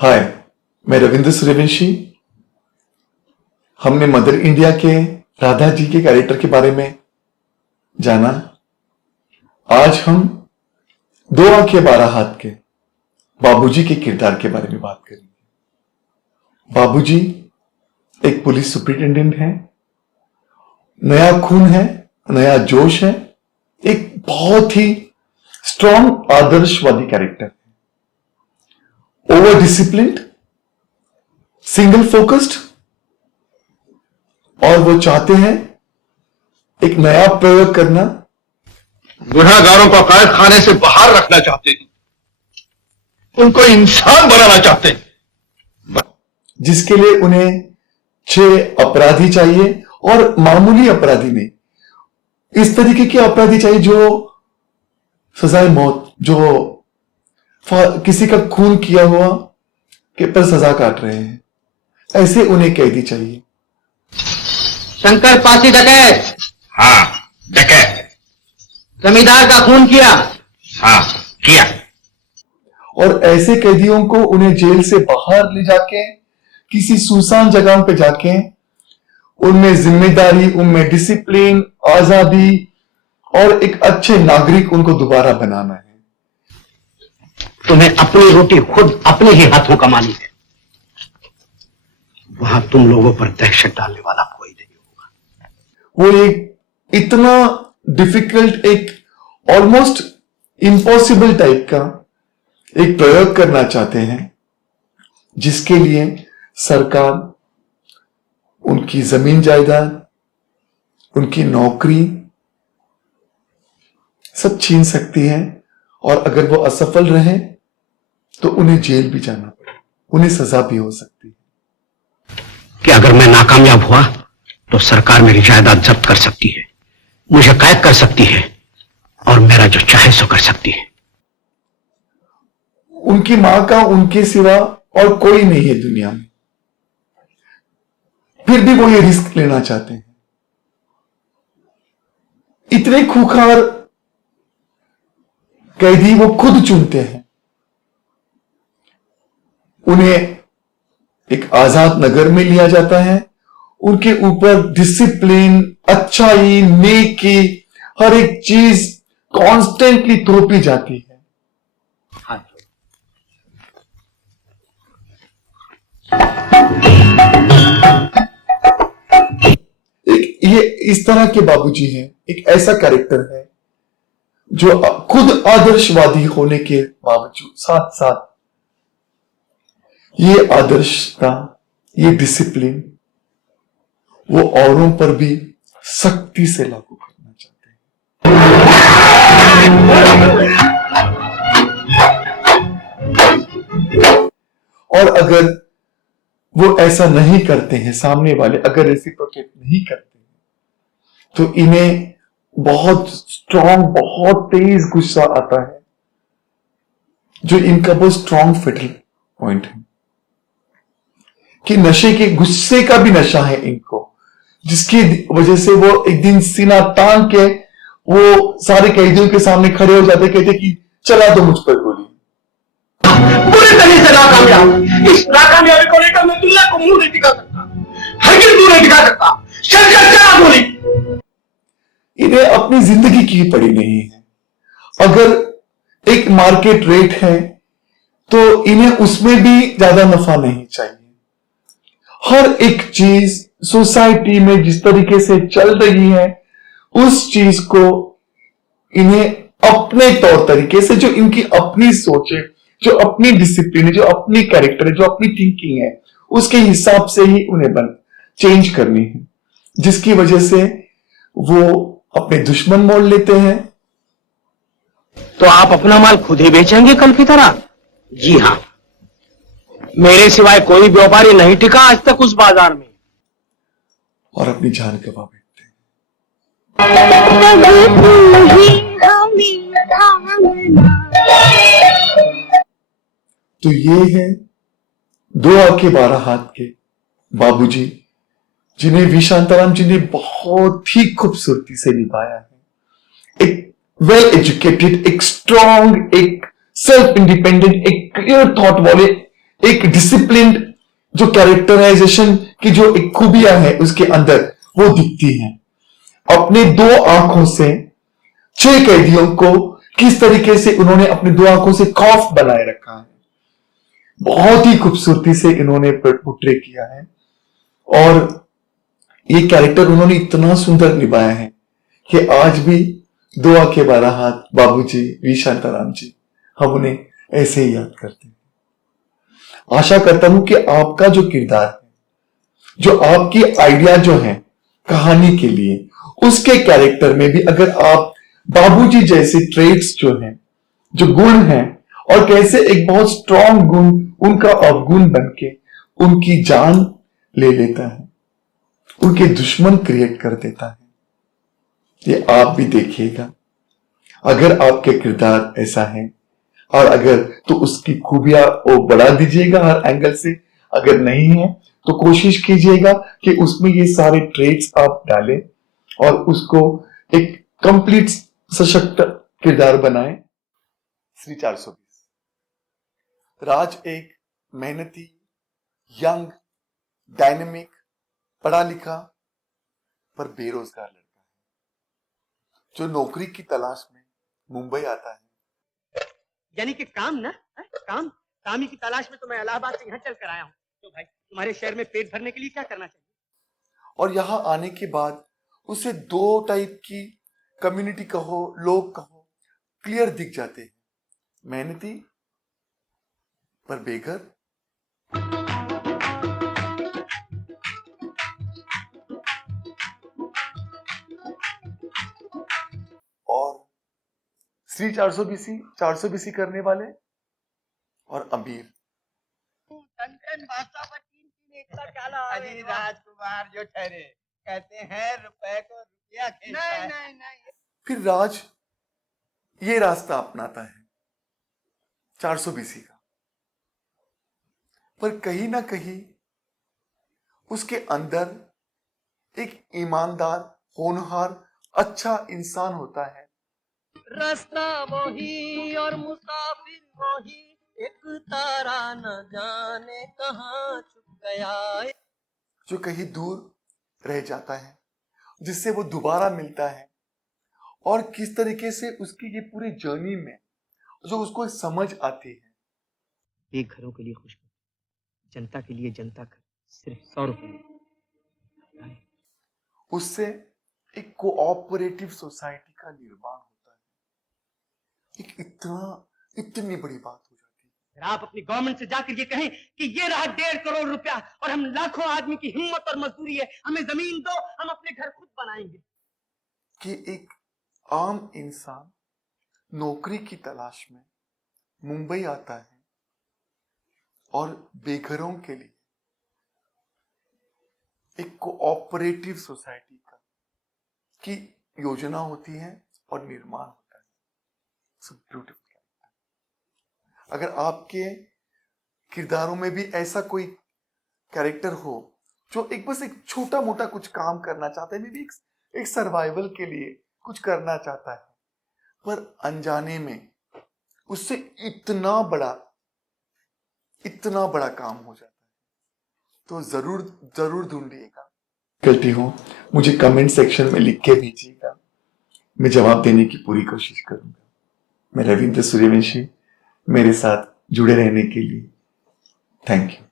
हाय, मैं रविंद्र सूर्यवंशी। हमने mother India के राधा जी के कैरेक्टर के बारे में जाना। आज हम 2 आंखें 12 हाथ के बाबूजी के किरदार के बारे में बात करेंगे। बाबूजी एक पुलिस सुपरिटेंडेंट है, नया खून है, नया जोश है, एक बहुत ही स्ट्रॉन्ग आदर्शवादी character, over disciplined, single focused, और वो चाहते हैं एक नया प्रयोग करना। गुनाहगारों को कैद खाने से बाहर रखना चाहते हैं, उनको इंसान बनाना चाहते हैं, जिसके लिए उन्हें 6 अपराधी चाहिए, और मामूली अपराधी नहीं, इस तरीके के अपराधी चाहिए जो सजाए मौत, जो किसी का खून किया हुआ के पर सजा काट रहे हैं, ऐसे उन्हें कैदी चाहिए। शंकर पासी डकैत। हाँ, डकैत। जमींदार का खून किया। हाँ, किया। और ऐसे कैदियों को उन्हें जेल से बाहर ले जाके किसी सुनसान जगह पे जाके उनमें जिम्मेदारी, उनमें डिसिप्लिन, आजादी और एक अच्छे नागरिक उनको दोबारा बनाना है। तुम्हें अपनी रोटी खुद अपने ही हाथों कमानी है, वहां तुम लोगों पर दहशत डालने वाला कोई नहीं होगा। वो एक इतना डिफिकल्ट, एक ऑलमोस्ट इम्पॉसिबल टाइप का एक प्रयोग करना चाहते हैं, जिसके लिए सरकार उनकी जमीन जायदाद, उनकी नौकरी सब छीन सकती है, और अगर वो असफल रहे तो उन्हें जेल भी जाना पड़े, उन्हें सजा भी हो सकती है। कि अगर मैं नाकामयाब हुआ तो सरकार मेरी जायदाद जब्त कर सकती है, मुझे कैद कर सकती है, और मेरा जो चाहे सो कर सकती है। उनकी मां का उनके सिवा और कोई नहीं है दुनिया में, फिर भी वो ये रिस्क लेना चाहते हैं। इतने खूंखार कैदी वो खुद चुनते हैं। उन्हें एक आजाद नगर में लिया जाता है, उनके ऊपर डिसिप्लिन, अच्छाई, नेकी, हर एक चीज कॉन्स्टेंटली थोपी जाती है। ये इस तरह के बाबूजी हैं, एक ऐसा कैरेक्टर है जो खुद आदर्शवादी होने के बावजूद साथ साथ ये आदर्शता, ये डिसिप्लिन वो औरों पर भी सख्ती से लागू करना चाहते हैं। और अगर वो ऐसा नहीं करते हैं, सामने वाले अगर रेसिप्रोकेट नहीं करते हैं, तो इन्हें बहुत स्ट्रॉन्ग, बहुत तेज गुस्सा आता है, जो इनका बहुत स्ट्रॉन्ग फेटल पॉइंट है, कि नशे के, गुस्से का भी नशा है इनको, जिसकी वजह से वो एक दिन सीना तान के वो सारे कैदियों के सामने खड़े हो जाते, कहते कि चला दो मुझ पर गोली। पूरी तरह से नाकामयाब। इस नाकामयाबी को लेकर मैं दुनिया को मुंह नहीं दिखा सकता, हरगिज़ मुंह नहीं दिखा सकता। शंकर चला गोली। इन्हें अपनी जिंदगी की पड़ी नहीं है। अगर एक मार्केट रेट है तो इन्हें उसमें भी ज्यादा नफा नहीं चाहिए। हर एक चीज सोसाइटी में जिस तरीके से चल रही है, उस चीज को इन्हें अपने तौर तरीके से, जो इनकी अपनी सोच है, जो अपनी डिसिप्लिन है, जो अपनी कैरेक्टर है, जो अपनी थिंकिंग है, उसके हिसाब से ही उन्हें चेंज करनी है, जिसकी वजह से वो अपने दुश्मन मोल लेते हैं। तो आप अपना माल खुद ही बेचेंगे कल की तरह? जी हां, मेरे सिवाय कोई व्यापारी नहीं टिका आज तक उस बाजार में। और अपनी जान गंवा बैठते हैं। तो ये है 2 आंखें 12 हाथ के बाबूजी, जिन्हें वी शांताराम जी ने बहुत ही खूबसूरती से निभाया है। एक वेल एजुकेटेड, एक स्ट्रॉन्ग, एक सेल्फ इंडिपेंडेंट, एक क्लियर थॉट वाले एक डिसिप्लिन्ड जो कैरेक्टराइजेशन की जो एक खूबियां है उसके अंदर वो दिखती हैं। अपने दो आंखों से 6 कैदियों को किस तरीके से उन्होंने अपनी दो आंखों से खौफ बनाए रखा है, बहुत ही खूबसूरती से इन्होंने पोर्ट्रे किया है। और ये कैरेक्टर उन्होंने इतना सुंदर निभाया है कि आज भी 2 आंखें 12 हाथ बाबूजी वी शांताराम जी, हम उन्हें ऐसे ही याद करते हैं। आशा करता हूं कि आपका जो किरदार है, जो आपकी आइडिया जो है कहानी के लिए, उसके कैरेक्टर में भी अगर आप बाबूजी जैसे ट्रेड्स जो हैं, जो गुण हैं, और कैसे एक बहुत स्ट्रॉन्ग गुण उनका अवगुण बनके उनकी जान ले लेता है, उनके दुश्मन क्रिएट कर देता है, ये आप भी देखिएगा। अगर आपके किरदार ऐसा है और अगर तो उसकी खूबियां वो बढ़ा दीजिएगा हर एंगल से, अगर नहीं है तो कोशिश कीजिएगा कि उसमें ये सारे ट्रेट्स आप डालें और उसको एक कंप्लीट सशक्त किरदार बनाएं। श्री 420 राज एक मेहनती, यंग, डायनेमिक, पढ़ा लिखा पर बेरोजगार लड़का है जो नौकरी की तलाश में मुंबई आता है। यानी कि काम ना है? काम ही की तलाश में तो मैं इलाहाबाद से यहाँ चल कर आया हूँ। तो भाई तुम्हारे शहर में पेट भरने के लिए क्या करना चाहिए? और यहाँ आने के बाद उसे 2 टाइप की कम्युनिटी कहो, लोग कहो, क्लियर दिख जाते हैं, मेहनती पर बेघर और श्री 420 करने वाले और अमीर। अजी राजकुमार जो ठहरे कहते हैं रुपए को रुपया खींचता है। नहीं। फिर राज ये रास्ता अपनाता है 420 का, पर कहीं ना कहीं उसके अंदर एक ईमानदार, होनहार, अच्छा इंसान होता है। रास्ता वही और मुसाफिर वही, एक तारा न जाने कहाँ छुप गया। जो कहीं दूर रह जाता है, जिससे वो दोबारा मिलता है, और किस तरीके से उसकी ये पूरी जर्नी में जो उसको समझ आती है। एक घरों के लिए खुशखबरी, जनता के लिए जनता कर, सिर्फ 100 रुपए। उससे एक कोऑपरेटिव सोसाइटी का निर्माण होता है। एक इतनी बड़ी बात हो जाती है। फिर आप अपनी गवर्नमेंट से जाकर ये कहें कि ये रहा 1.5 करोड़ रुपया और हम लाखों आदमी की हिम्मत और मजदूरी है, हमें जमीन दो, हम अपने घर खुद बनाएंगे। कि एक आम इंसान नौकरी की तलाश में मुंबई आता है और बेघरों के लिए एक कोऑपरेटिव सोसाइटी की योजना होती है और निर्माण होता है। So beautiful. अगर आपके किरदारों में भी ऐसा कोई कैरेक्टर हो जो बस एक छोटा मोटा कुछ काम करना चाहता है, मे बी एक सर्वाइवल के लिए कुछ करना चाहता है, पर अनजाने में उससे इतना बड़ा काम हो जाता है, तो जरूर ढूंढिएगा। गलती हो मुझे कमेंट सेक्शन में लिख के भेजिएगा, मैं जवाब देने की पूरी कोशिश करूंगा। मैं रविंद्र सूर्यवंशी, मेरे साथ जुड़े रहने के लिए थैंक यू।